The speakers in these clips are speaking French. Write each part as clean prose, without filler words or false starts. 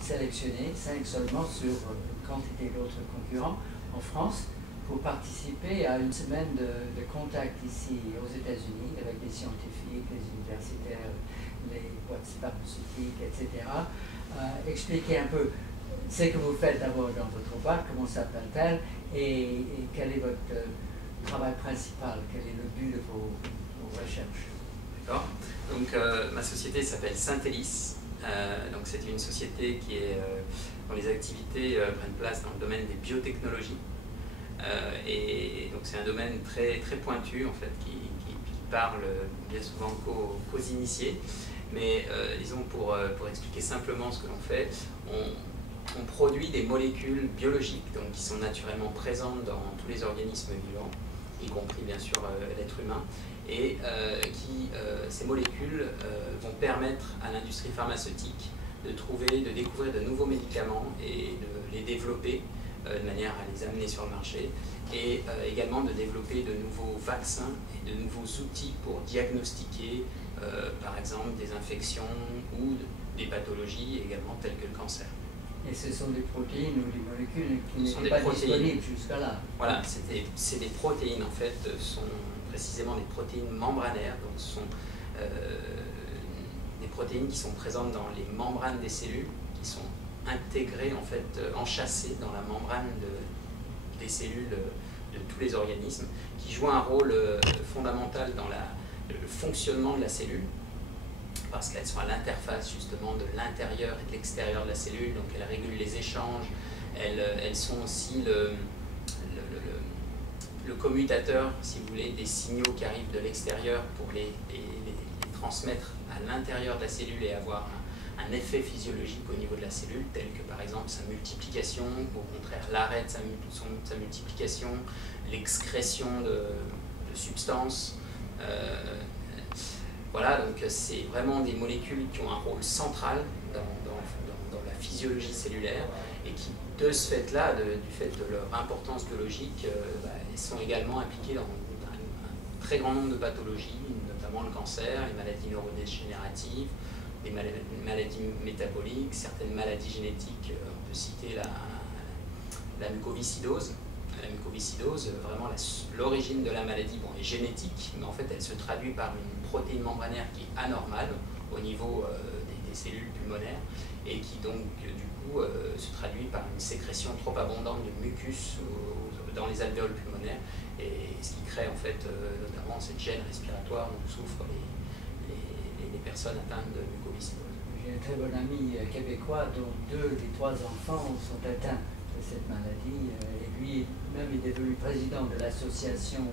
sélectionné, 5 seulement sur une quantité d'autres concurrents en France, pour participer à une semaine de contact ici aux États-Unis avec les scientifiques, les universitaires, les boîtes pharmaceutiques, etc. Expliquer un peu ce que vous faites d'abord dans votre boîte, comment s'appelle-t-elle, et quel est votre travail principal, quel est le but de vos recherches. D'accord. Donc ma société s'appelle Syntellis. Donc c'est une société qui est, dont les activités prennent place dans le domaine des biotechnologies. Et donc c'est un domaine très, très pointu en fait, qui parle bien souvent qu'aux initiés. Mais disons pour expliquer simplement ce que l'on fait, on produit des molécules biologiques donc, qui sont naturellement présentes dans tous les organismes vivants, y compris bien sûr l'être humain, et ces molécules vont permettre à l'industrie pharmaceutique de découvrir de nouveaux médicaments et de les développer de manière à les amener sur le marché, et également de développer de nouveaux vaccins et de nouveaux outils pour diagnostiquer par exemple des infections ou des pathologies également telles que le cancer. Et ce sont des protéines ou des molécules qui ne sont pas disponibles jusqu'à là. Voilà, c'est des protéines en fait, sont précisément des protéines membranaires, donc ce sont des protéines qui sont présentes dans les membranes des cellules, qui sont intégrées en fait, enchâssées dans la membrane des cellules de tous les organismes, qui jouent un rôle fondamental dans le fonctionnement de la cellule, parce qu'elles sont à l'interface justement de l'intérieur et de l'extérieur de la cellule, donc elles régulent les échanges, elles sont aussi le commutateur, si vous voulez, des signaux qui arrivent de l'extérieur pour les transmettre à l'intérieur de la cellule et avoir un effet physiologique au niveau de la cellule, tel que par exemple sa multiplication, ou au contraire l'arrêt de sa multiplication, l'excrétion de substances. Voilà, donc c'est vraiment des molécules qui ont un rôle central dans la physiologie cellulaire et qui, de ce fait-là, du fait de leur importance biologique, elles sont également impliquées dans un très grand nombre de pathologies, notamment le cancer, les maladies neurodégénératives, les maladies métaboliques, certaines maladies génétiques. On peut citer la mucoviscidose. La mucoviscidose, vraiment l'origine de la maladie est génétique, mais en fait elle se traduit par une protéine membranaire qui est anormale au niveau des cellules pulmonaires et qui donc du coup se traduit par une sécrétion trop abondante de mucus dans les alvéoles pulmonaires, et ce qui crée en fait notamment cette gêne respiratoire dont souffrent les personnes atteintes de mucoviscidose. J'ai un très bon ami québécois dont 2 des 3 enfants sont atteints de cette maladie, et lui même est devenu président de l'association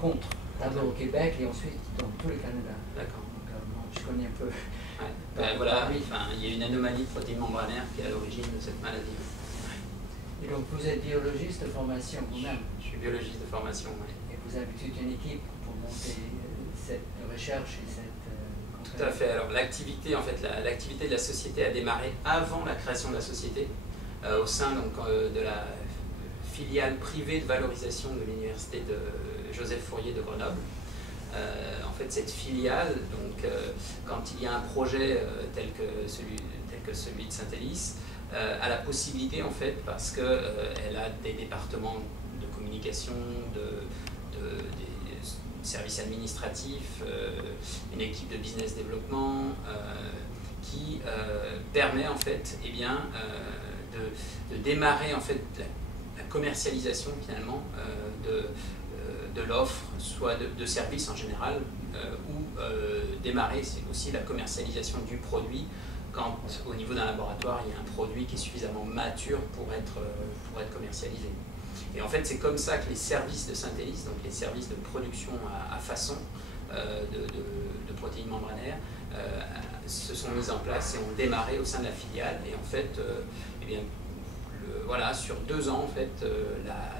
contre, d'abord au Québec et ensuite dans tout le Canada. D'accord. Donc je connais un peu. Ouais. Voilà, il y a une anomalie de protéine membranaire qui est à l'origine de cette maladie. Et donc vous êtes biologiste de formation vous-même? Je suis biologiste de formation, oui. Et vous avez toute une équipe pour monter cette recherche et cette... Tout à fait. Alors l'activité de la société a démarré avant la création de la société, au sein donc, de la filiale privée de valorisation de l'université de Joseph Fourier de Grenoble. En fait, cette filiale, donc, quand il y a un projet tel que celui de Syntellis, a la possibilité, en fait, parce qu'elle a des départements de communication, des services administratifs, une équipe de business développement qui permet, en fait, de démarrer, en fait, la commercialisation, finalement, de l'offre, soit de services en général, ou démarrer aussi la commercialisation du produit quand au niveau d'un laboratoire il y a un produit qui est suffisamment mature pour être commercialisé. Et en fait c'est comme ça que les services de Syntellis, donc les services de production à façon de protéines membranaires, se sont mis en place et ont démarré au sein de la filiale. Et en fait, voilà, sur 2 ans, en fait,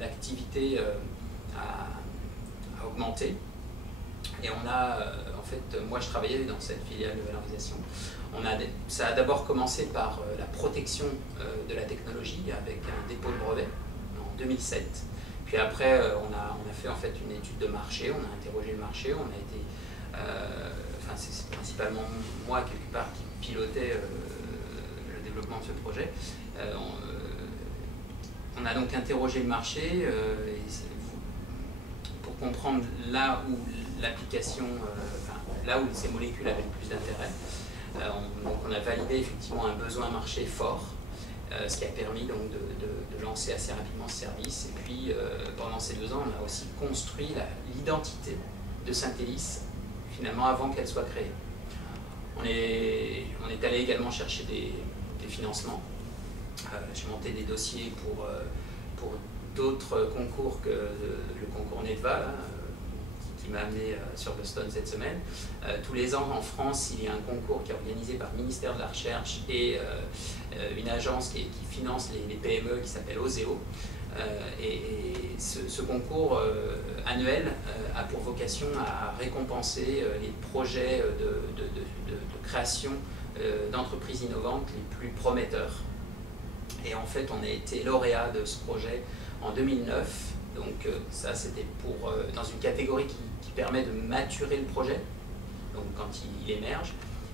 l'activité a augmenté. Et on a, en fait, moi je travaillais dans cette filiale de valorisation. Ça a d'abord commencé par la protection de la technologie avec un dépôt de brevet en 2007. Puis après, on a fait en fait une étude de marché, on a interrogé le marché, on a été, enfin c'est principalement moi quelque part qui pilotais le développement de ce projet. On a donc interrogé le marché pour comprendre là où l'application, là où ces molécules avaient le plus d'intérêt. Donc on a validé effectivement un besoin marché fort, ce qui a permis donc de lancer assez rapidement ce service. Et puis pendant ces 2 ans, on a aussi construit l'identité de Syntellis, finalement avant qu'elle soit créée. On est allé également chercher des financements. J'ai monté des dossiers pour d'autres concours que le concours NEDVA, là, qui m'a amené sur Boston cette semaine. Tous les ans en France, il y a un concours qui est organisé par le ministère de la Recherche et une agence qui finance les PME qui s'appelle Oseo. Et ce concours annuel a pour vocation à récompenser les projets de création d'entreprises innovantes les plus prometteurs. Et en fait, on a été lauréat de ce projet en 2009. Donc ça, c'était dans une catégorie qui permet de maturer le projet, donc quand il émerge.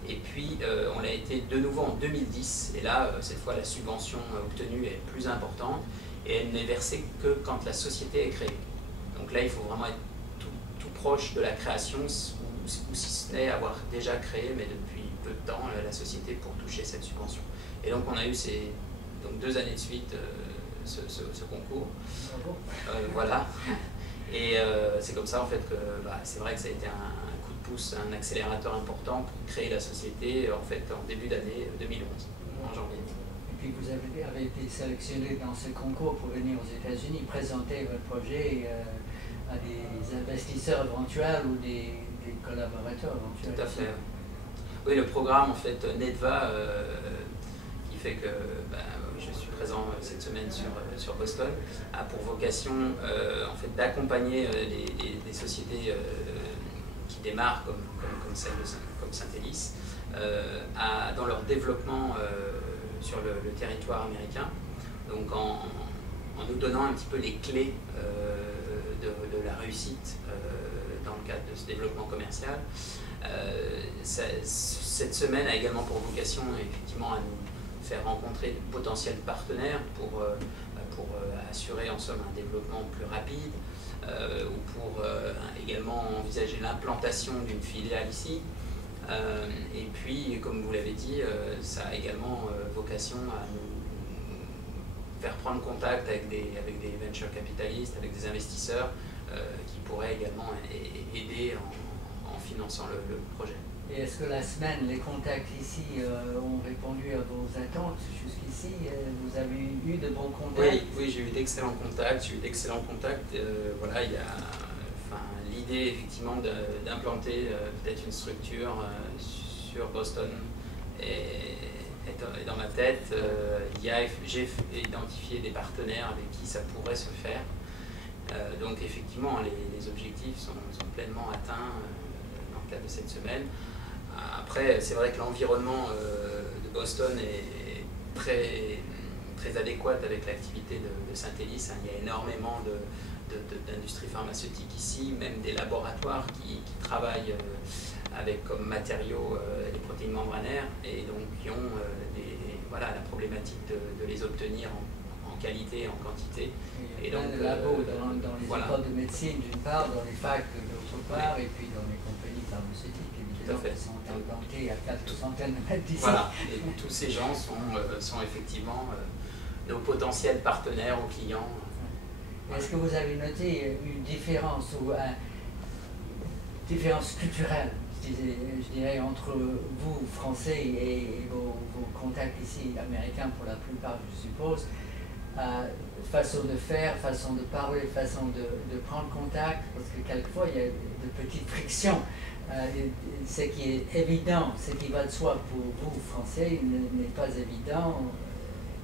Et puis, on l'a été de nouveau en 2010. Et là, cette fois, la subvention obtenue est plus importante. Et elle n'est versée que quand la société est créée. Donc là, il faut vraiment être tout proche de la création, ou si ce n'est avoir déjà créé, mais depuis peu de temps, la société pour toucher cette subvention. Et donc, on a eu donc 2 années de suite ce concours. Voilà. Et c'est comme ça, en fait, que c'est vrai que ça a été un coup de pouce, un accélérateur important pour créer la société, en fait, en début d'année 2011, en janvier. Et puis vous avez été sélectionné dans ce concours pour venir aux États-Unis présenter votre projet à des investisseurs éventuels ou des collaborateurs éventuels. Tout à fait. Oui, le programme en fait NEDVA qui fait que je suis présent cette semaine sur Boston a pour vocation en fait d'accompagner des sociétés qui démarrent comme celle comme Syntellis dans leur développement sur le territoire américain, donc en nous donnant un petit peu les clés de la réussite dans le cadre de ce développement commercial. Cette semaine a également pour vocation effectivement à nous faire rencontrer de potentiels partenaires pour assurer en somme un développement plus rapide ou pour également envisager l'implantation d'une filiale ici. Et puis, comme vous l'avez dit, ça a également vocation à nous faire prendre contact avec des venture capitalistes, avec des investisseurs qui pourraient également aider en finançant le projet. Et est-ce que la semaine, les contacts ici ont répondu à vos attentes jusqu'ici? Vous avez eu de bons contacts? Oui, j'ai eu d'excellents contacts. Voilà, il y a l'idée effectivement d'implanter peut-être une structure sur Boston est dans ma tête. J'ai identifié des partenaires avec qui ça pourrait se faire. Donc effectivement, les objectifs sont pleinement atteints dans le cadre de cette semaine. Après, c'est vrai que l'environnement de Boston est très adéquat avec l'activité de Syntellis. Il y a énormément d'industries pharmaceutiques ici, même des laboratoires qui travaillent avec comme matériaux les protéines membranaires et donc qui ont la problématique de les obtenir en qualité et en quantité. Et donc, de labos dans les écoles de médecine d'une part, dans les facs d'autre part, et puis dans les compagnies pharmaceutiques évidemment qui sont implantées à quelques centaines de mètres d'ici. Voilà, et tous ces gens sont effectivement nos potentiels partenaires ou clients. Est-ce que vous avez noté une différence ou une différence culturelle, je dirais, entre vous, Français, et vos contacts ici, américains pour la plupart, je suppose, façon de faire, façon de parler, façon de prendre contact, parce que quelquefois il y a de petites frictions. Ce qui est évident, ce qui va de soi pour vous, Français, n'est pas évident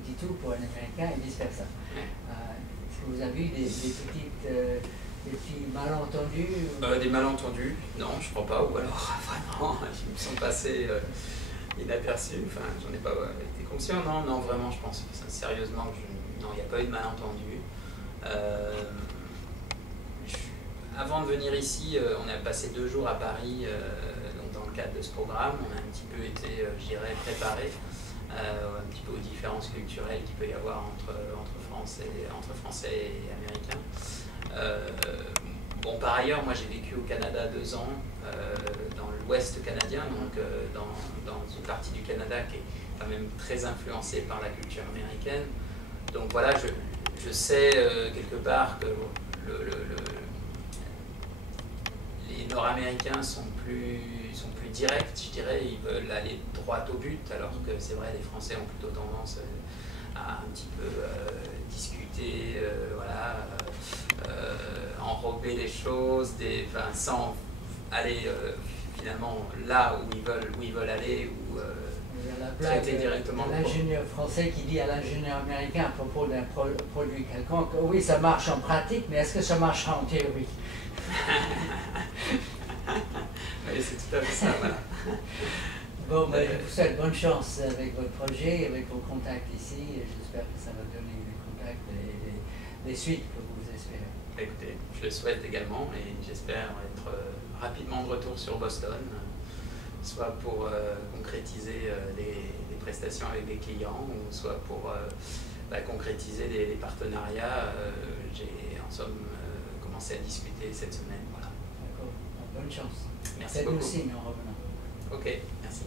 du tout pour un Américain et vice-versa. Est-ce que vous avez eu des petits malentendus? Des malentendus, non, je crois pas, ou alors vraiment, ils me sont passés inaperçus, enfin, j'en ai pas été conscient, non, vraiment, je pense sérieusement, non, il n'y a pas eu de malentendu. Avant de venir ici, on a passé 2 jours à Paris, donc dans le cadre de ce programme, on a un petit peu été, je dirais, préparé. un petit peu aux différences culturelles qu'il peut y avoir entre Français et Américains. Bon, par ailleurs, moi j'ai vécu au Canada 2 ans, dans l'Ouest canadien, donc dans une partie du Canada qui est quand même très influencée par la culture américaine. Donc voilà, je sais quelque part que les Nord-Américains sont plus directs, je dirais, ils veulent aller droit au but, alors que c'est vrai, les Français ont plutôt tendance à un petit peu discuter, voilà, enrober les choses, sans aller finalement là où ils veulent aller, ou traiter directement. L'ingénieur français qui dit à l'ingénieur américain à propos d'un produit quelconque, oui, ça marche en pratique, mais est-ce que ça marchera en théorie? Oui, c'est tout à fait ça, voilà. Bon, ben, je vous souhaite bonne chance avec votre projet, avec vos contacts ici, et j'espère que ça va donner des contacts et les suites que vous espérez. Écoutez, je le souhaite également, et j'espère être rapidement de retour sur Boston, soit pour concrétiser des prestations avec des clients, ou soit pour concrétiser des partenariats. J'ai en somme commencé à discuter cette semaine. Voilà. D'accord, bonne chance. Merci beaucoup. Faites-nous signe en revenant. Ok, merci.